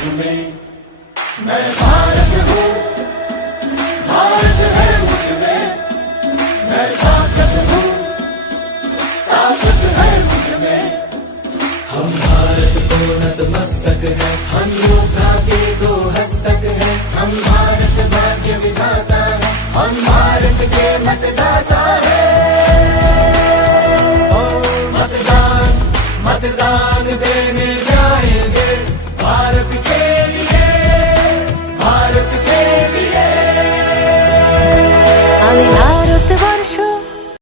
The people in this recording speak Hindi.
मुझ में, मैं भारत हूँ, भारत है मुझ में, मैं ताकत हूँ, ताकत है मुझ में। हम भारत को नतमस्तक है, हम योद्धा के दो हस्तक है। हम भारत भाग्य विधाता है, हम भारत के मतदाता है। मतदान मतदान देने जाएंगे, भारत के लिए, भारत के लिए। আমি ভারতবর্ষ